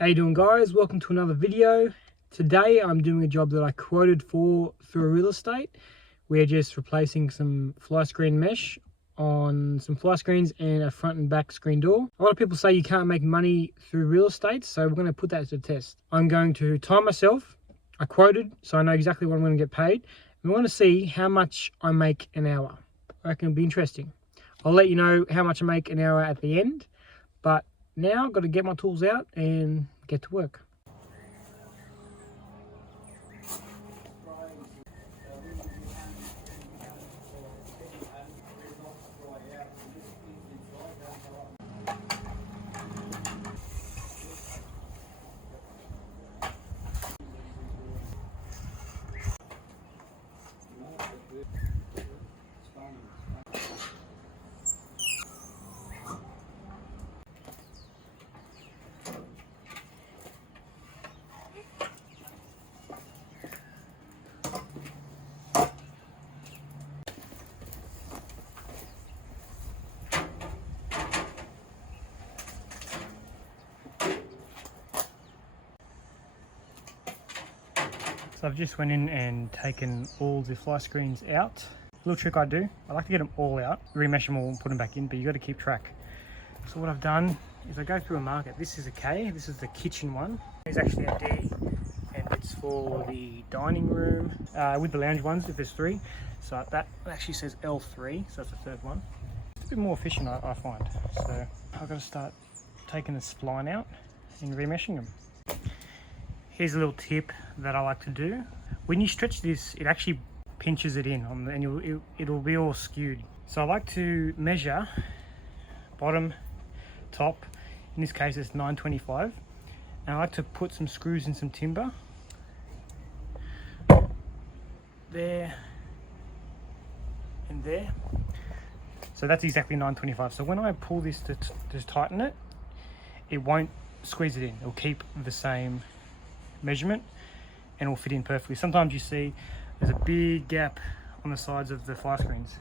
How you doing, guys? Welcome to another video. Today I'm doing a job that I quoted for through a real estate. We're just replacing some fly screen mesh on some fly screens and a front and back screen door. A lot of people say you can't make money through real estate, so we're going to put that to the test. I'm going to time myself. I quoted, so I know exactly what I'm going to get paid. We want to see how much I make an hour. I reckon it'll be interesting. I'll let you know how much I make an hour at the end, but now I've got to get my tools out and get to work. So I've just went in and taken all the fly screens out. Little trick I do, I like to get them all out, remesh them all and put them back in, but you got to keep track. So what I've done is I go through a market. This is a K, this is the kitchen one. It's actually a D, and it's for the dining room, with the lounge ones if there's 3. So that actually says L3, so that's the 3rd one. It's a bit more efficient I find. So I've got to start taking the spline out and remeshing them. Here's a little tip that I like to do. When you stretch this, it actually pinches it in and it'll be all skewed. So I like to measure bottom, top. In this case, it's 925. And I like to put some screws in some timber. There and there. So that's exactly 925. So when I pull this to tighten it, it won't squeeze it in. It'll keep the same measurement and will fit in perfectly. Sometimes you see there's a big gap on the sides of the fly screens,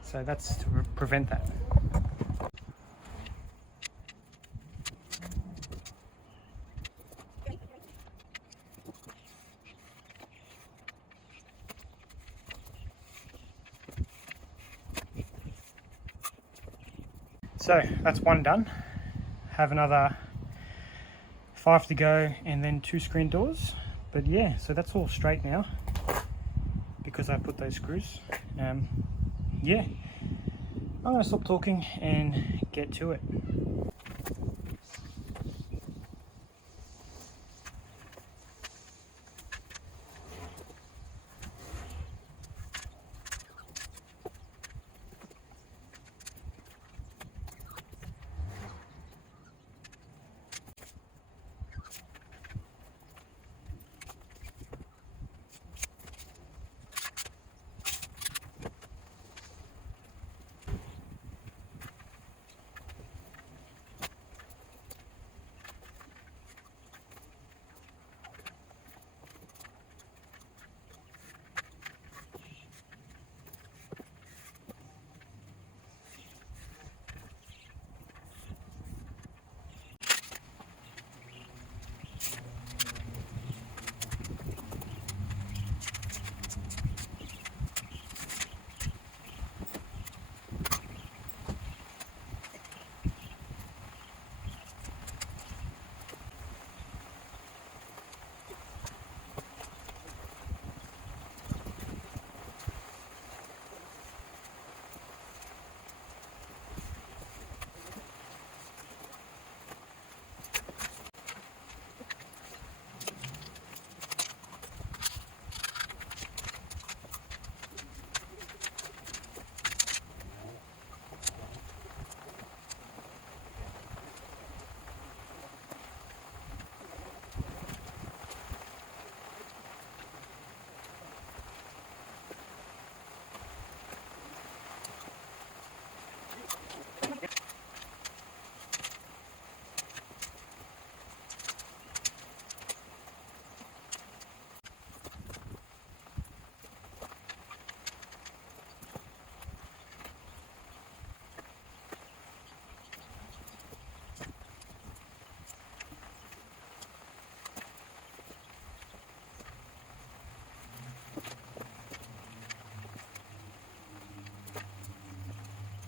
so that's to prevent that. So that's one done. Have another 5 to go and then 2 screen doors. But yeah, so that's all straight now because I put those screws. Yeah, I'm gonna stop talking and get to it.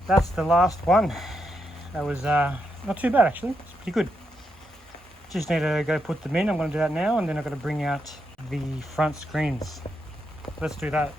that's the last one. That was not too bad actually, it's pretty good. Just need to go put them in. I'm going to do that now, and then I've got to bring out the front screens. Let's do that.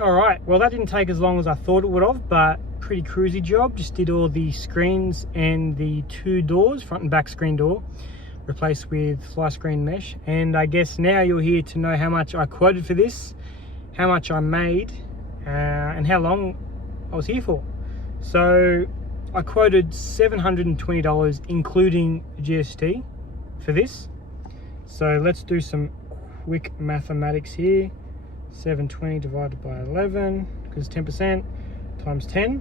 All right, well that didn't take as long as I thought it would have, but pretty cruisy job. Just did all the screens and the two doors, front and back screen door, replaced with Flyscreen mesh. And I guess now you're here to know how much I quoted for this, how much I made, and how long I was here for. So I quoted $720 including GST for this. So let's do some quick mathematics here. 720 divided by 11, because 10% times 10.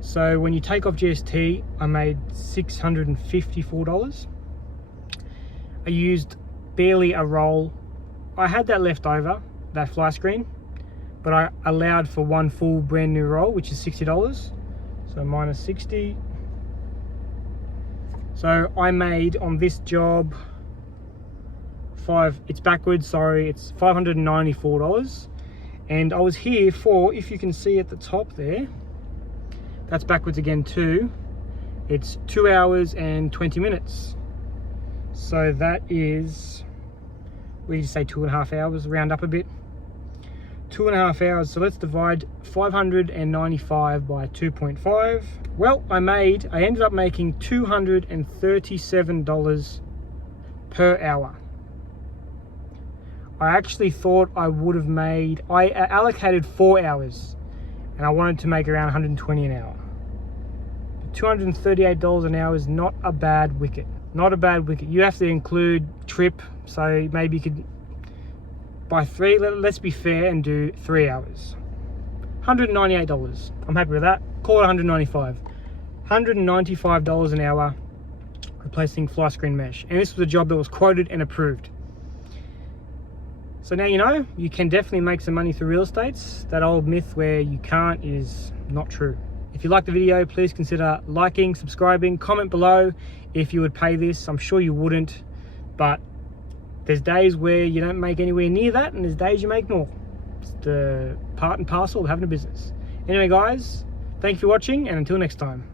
So when you take off GST, I made $654. I used barely a roll. I had that left over, that fly screen, but I allowed for one full brand new roll, which is $60. So minus 60. So I made on this job it's backwards, sorry, it's $594. And I was here for, if you can see at the top there, that's backwards again too, it's 2 hours and 20 minutes. So that is, we just say 2.5 hours, round up a bit. 2.5 hours, so let's divide 595 by 2.5. Well, I ended up making $237 per hour. I actually thought I would have made, I allocated 4 hours and I wanted to make around 120 an hour. $238 an hour is not a bad wicket. Not a bad wicket. You have to include trip, so maybe you could, by 3, let's be fair and do 3 hours. $198, I'm happy with that. Call it $195. $195 an hour replacing Flyscreen mesh. And this was a job that was quoted and approved. So now you know, you can definitely make some money through real estate. That old myth where you can't is not true. If you like the video, please consider liking, subscribing, comment below if you would pay this. I'm sure you wouldn't, but there's days where you don't make anywhere near that, and there's days you make more. It's the part and parcel of having a business. Anyway guys, thank you for watching, and until next time.